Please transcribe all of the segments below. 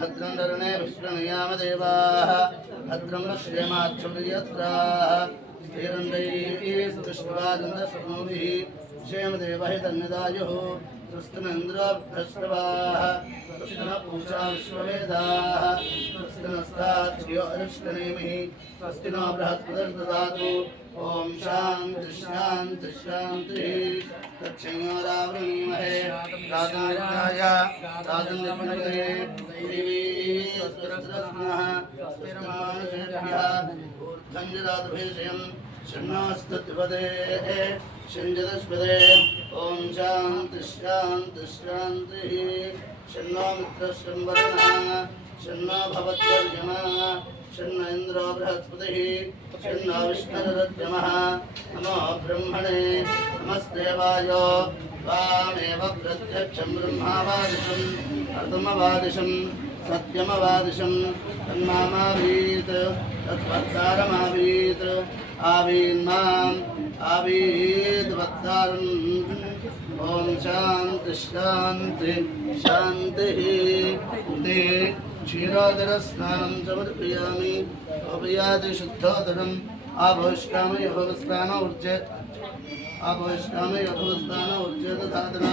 भद्रं दरुणे विष्णुयामदेवाः भद्रं श्रेमाक्षुर्यत्राः स्थिरण्डैः सुदृष्ट्वादन्तस्वनोभिः क्षेमदेवहि तन्निदायुः स्वस्तिन्द्रोभ्यश्रवाः स्वस्ति न पूषा विश्ववेदाः स्वस्ति नस्ताच्छ्रियोरिष्टनेमिः स्वस्ति नो बृहस्पतिर्ददातु। ॐ शान्तिशान्तिशान्तिः दक्षिणो रावणीमहे राजनाय राजनिर्मणे देवी स्वस्तिरस्नः स्वस्तिर्मानुषेभ्यः। ऊर्ध्वञ्जरातुभेषयम् शन्नास्तद्वदे शञ्जदस्पदे ॐ शान्ति शान्ति शान्तिः शन्नो मित्रशंवरणः शन्नो भवत्यर्यमः शन्न इन्द्रो बृहस्पतिः शन्नो विष्णुरद्यमः नमो ब्रह्मणे नमस्तेवाय त्वामेव प्रत्यक्षं ब्रह्मावादिशम् अर्धमवादिशम् सत्यमवादिशं तन्मामावीत् तद्वक्तारमावीत् आवीन्माम् आवीद्वक्तारम् ॐ शान्ति शान्ति शान्तिः ते क्षीरोदरस्नानं समर्पयामि अभयाति शुद्धोदरम् आभविष्यामि भवस्नानोर्जे आभविष्यामि अभवस्नान उर्जेदधातना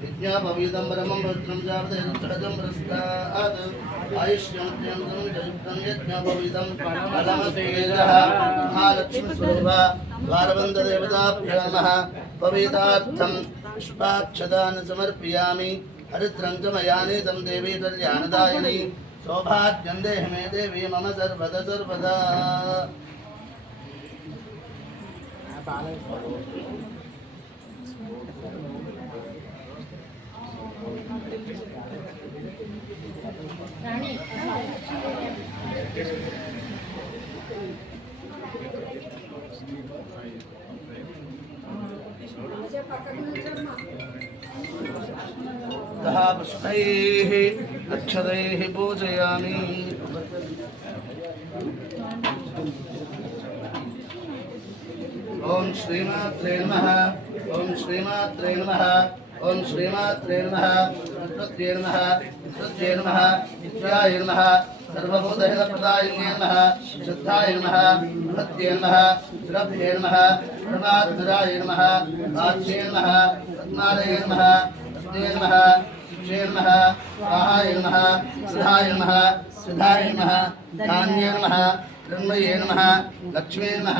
విద్యాపవీతం పరమం భద్రం జాతయం ప్రస్తాద్ ఆయుష్యం ప్రియంతం జయుక్తం యజ్ఞాపవీతం మహాలక్ష్మీస్వరూప ద్వారబంధదేవతాభ్య నమ పవీతార్థం పుష్పాక్షదాన్ని సమర్పయామి హరిద్రం చ మయానీతం దేవీ కళ్యాణదాయని సౌభాగ్యం దేహి మే దేవి మమ సర్వద సర్వదా బాలయ్య तः पुष्पैः अक्षतैः पूजयामि श्रीमात्रे नमः ॐ श्रीमात्रे नमः। ॐ श्रीमात्रे नमः विकृत्ये नमः विकृत्ये नमः नित्याय नमः सर्वभूतहितप्रदायिन्ये नमः शुद्धाय नमः भक्त्ये नमः सुरभ्ये नमः परमात्मराय नमः आच्ये नमः रत्नालये नमः रत्ने नमः शिक्षे नमः स्वाहाय नमः सुधाय नमः सुधाय नमः धान्ये नमः कृण्मये नमः लक्ष्मे नमः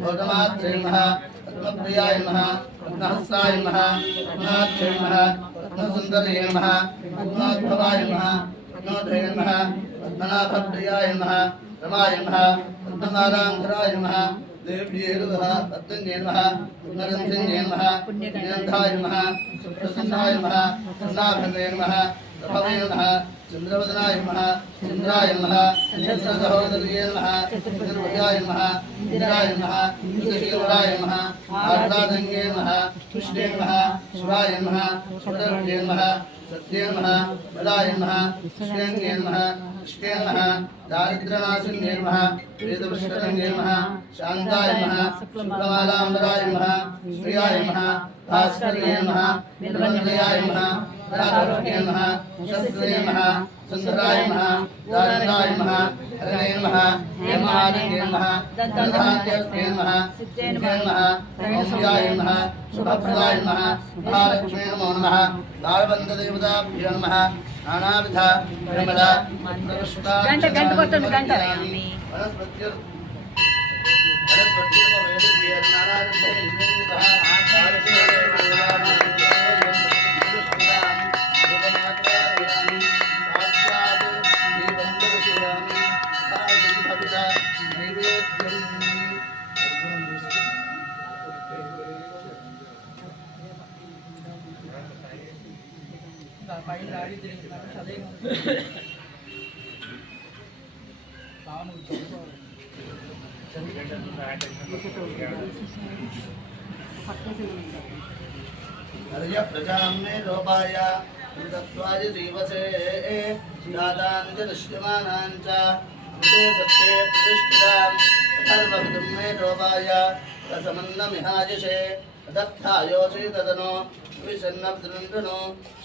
గౌతమాత్రే నమ పద్మప్రియాయ నమ పద్మహస్తాయ నమ పద్మనాథే నమ పద్మసుందరే నమ పద్మాధవాయ నమ పద్మోధే నమ పద్మనాథప్రియాయ నమ రమాయ నమ పద్మనారాంధరాయ నమ దేవ్యే చంద్రవదనాయ నమ చంద్రాయ నమ సహోదర్యే నమ చతుర్భుజాయ నమ ఇంద్రాయ నమః ఇంద్రశీవరాయ నమః ఆర్దాదంగే నమః కృష్ణే నమః శివాయ నమః సురవ్యే నమః సత్యే నమః బలాయ నమః శ్రేణ్యే నమః కృష్ణే నమః దారిద్ర్యనాశిన్యే నమః వేదపుష్కరంగే నమః శాంతాయ నమః శుక్లమాలాంబరాయ నమః శ్రియాయ నమః భాస్కర్యే నమః నిర్మలయాయ నమః రాఘవే నమః శస్త్రే నమః సుందరాయ నమః దారిద్రాయ నమః హరే నమః హేమానంగే నమః దంతాత్యర్థే నమః సిద్ధే నమః ఓంయాయ నమః శుభప్రదాయ నమః మహాలక్ష్మీ నమో నమః దాళవంతదేవతాభ్యో నమః నానావిధ విమల గంట, గంట కొట్టండి, గంట. పైన దాడి చేసినారు చదివి తాను అరయ ప్రజామ్నే లోపాయ మృతత్వాయ సత్యే ప్రతిష్ఠితాం. सर्वविदुं मे लोभाय रसमन्नमिहायशे दत्थायोषि तदनो विषन्नब्दृन्दनो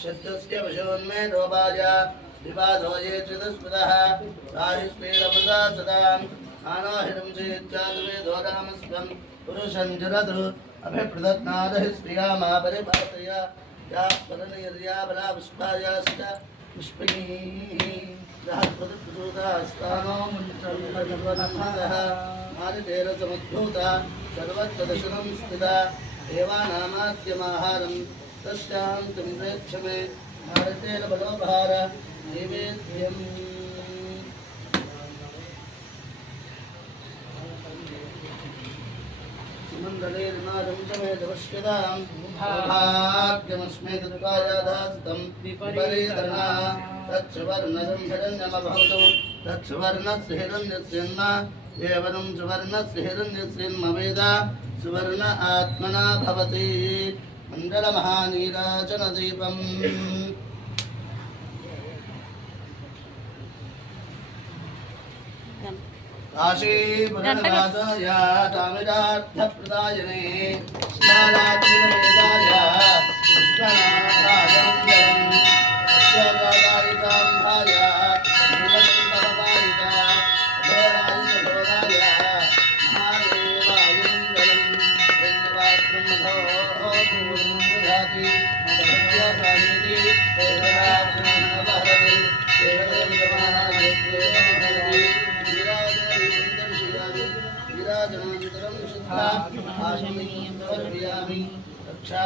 शब्दस्य पशून्मे लोभाय विवादो ये चिदस्मृतः राहिष्मीरमृता सदाम् आनाहिरंसेत्याद्वेदो रामस्वं, पुरुषं जरतु अभिप्रदत्नादहि स्त्रिया मा परिपातया या परनिर्या बला पुष्पाया पुष्पिणीः सहस्रप्रसूतास्तानो मुञ्चर्वनः मारितेरसमुद्भूता सर्वत्र स्थिता देवानामाद्यमाहारं तस्यां तुन्द्रेक्षमे भारतेन बलोपहार नैवेद्यम् सुमण्डले ऋणारं च मे दवश्यतां सौभाग्यमस्मे तत्त्वायाधास्तं विपरीतरणा तच्छुवर्णदं हिरण्यमभवतु तच्छुवर्णस्य हिरण्यस्यन्म एवं सुवर्णस्य हिरण्यस्यन्म वेद सुवर्ण आत्मना भवति मण्डलमहानीराजनदीपम् राशी या तामिजार्थप्रदायने स्नानात् child